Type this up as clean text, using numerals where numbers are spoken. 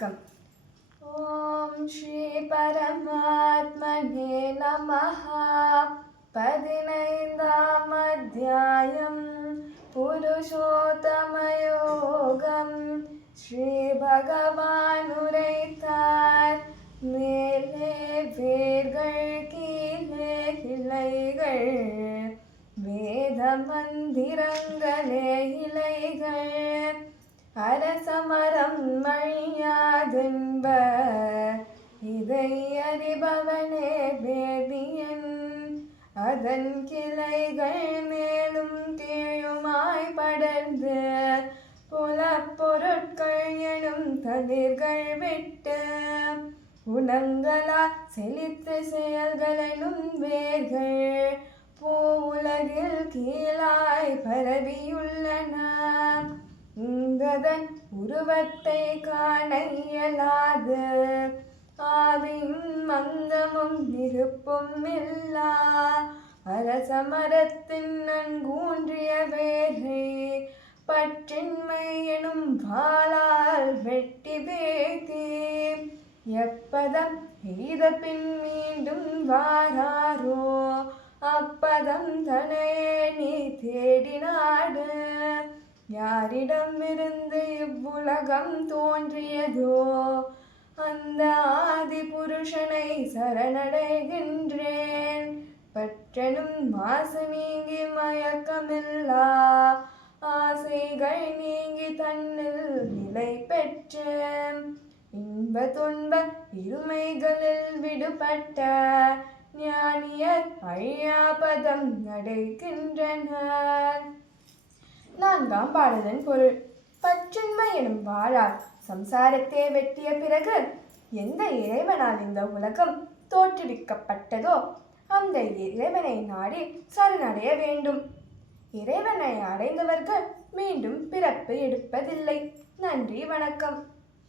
வணக்கம். ஓம் ஸ்ரீ பரமாத்மனே நமஹ. 15ஆம் அத்தியாயம் புருஷோத்தம யோகம். ஸ்ரீ பகவான் உரைத்தார், மேலே வேர்கள் கீழே கிளைகள், வேத மந்திரங்களே இலைகள், அரசமரம் அழியாதென்பர், இதை அறிபவனே வேதியன். அதன் கிளைகள் மேலும் கீழுமாய் படர்ந்து புலப்பொருட்கள் எனும் தளிர்கள் விட்டு, குணங்களால் செழித்து செயல்களெனும் வேர்கள் பூவுலகில் கீழாய் பரவியுள்ளன. இங்கதன் உருவத்தை காண இயலாது, ஆதியும் மந்தமும் இருப்பும் இல்லா அரசமரத்தின் நன்கூன்றிய வேரை பற்றின்மை எனும் வாளால் வெட்டி வீழ்த்தி, எப்பதம் எய்த பின் மீண்டும் வாராரோ அப்பதம் தனையே நீ தேடினாடு. யாரிடமிருந்து இவ்வுலகம் தோன்றியதோ அந்த ஆதி புருஷனை சரணடைகின்றேன். பற்றெனும் மாசு நீங்கி மயக்கமில்லா ஆசைகள் நீங்கி தன்னில் நிலை பெற்றேன். இன்ப துன்ப இருமைகளில் விடுபட்ட ஞானியர் அழியாபதம் அடைகின்றனர். 4ஆம் பாடலின் பொருள். பற்றின்மை எனும் வாளால் சம்சாரத்தை வெட்டிய பிறகு எந்த இறைவனால் இந்த உலகம் தோற்றுவிக்கப்பட்டதோ அந்த இறைவனை நாடி சரணடைய வேண்டும். இறைவனை அடைந்தவர்கள் மீண்டும் பிறப்பு எடுப்பதில்லை. நன்றி, வணக்கம்.